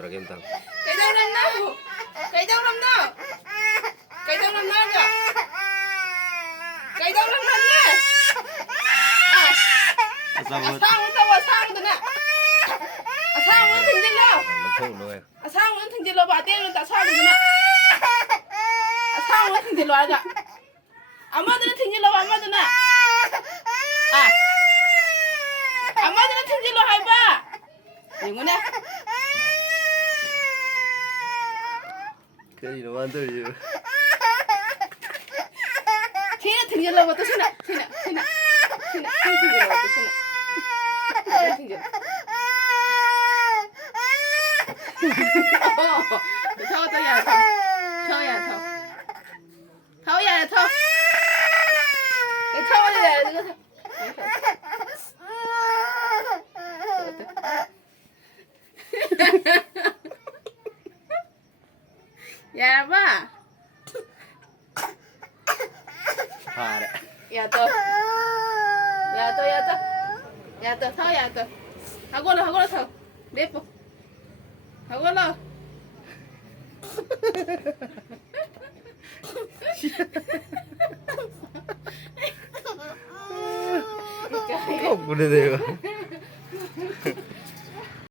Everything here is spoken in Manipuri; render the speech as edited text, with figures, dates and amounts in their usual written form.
rồi game tăng. Cái đâu làm đâu? Cái đâu làm đâu? Cái đâu làm đâu kìa? Cái đâu làm đâu nhá? Sao sang đâu sang rồi nè. Sang nó thình trên đâu? nó thủng rồi. Sang nó thình trên đâu bà tiên nó ta sang rồi nè. Sang nó thình trên đâu kìa? 아마들은 튕길러 아마들은 아마들은 튕길러 해봐 이거네 Cái gì nó ăn tới gì? 걔는 튕길러 것도 신나 튕길러 것도 신나 튕길러 더야 더야 더 타워야 이거 야 봐. À đấy. 야 또 더. 하고라 더. 내뽀. 하고라. Không có được.